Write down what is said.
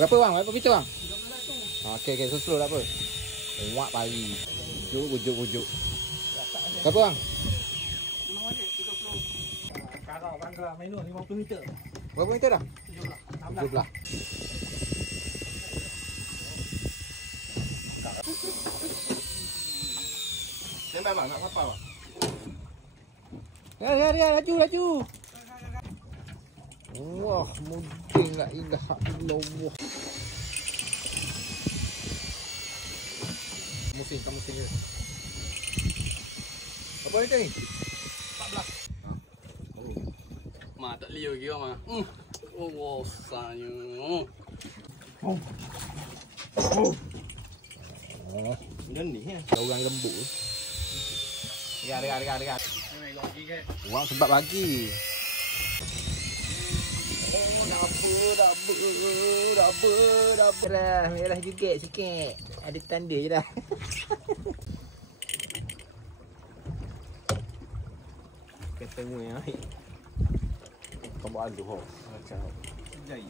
Berapa bang? Berapa pintu bang? Okey, okey, slow tak apa. Muak pagi. Bujuk. Berapa bang? Karau bangga minum 50 meter. Berapa meter dah? 17. Tembak bang, nak kapal bang. Ya, laju. Wah, muding la ilaha illallah. Musim ni. Apa meter ni? 14. Mak tak liur kira mah. Oh, rasanya. Benda ni ya. Orang lembut. Dekat. Lagi ke? Wang sebab bagi. Dapur. Merah juga sikit. Ada tanda je dah. Ketemu yang air. Kau buat aduh. Macam. Jai.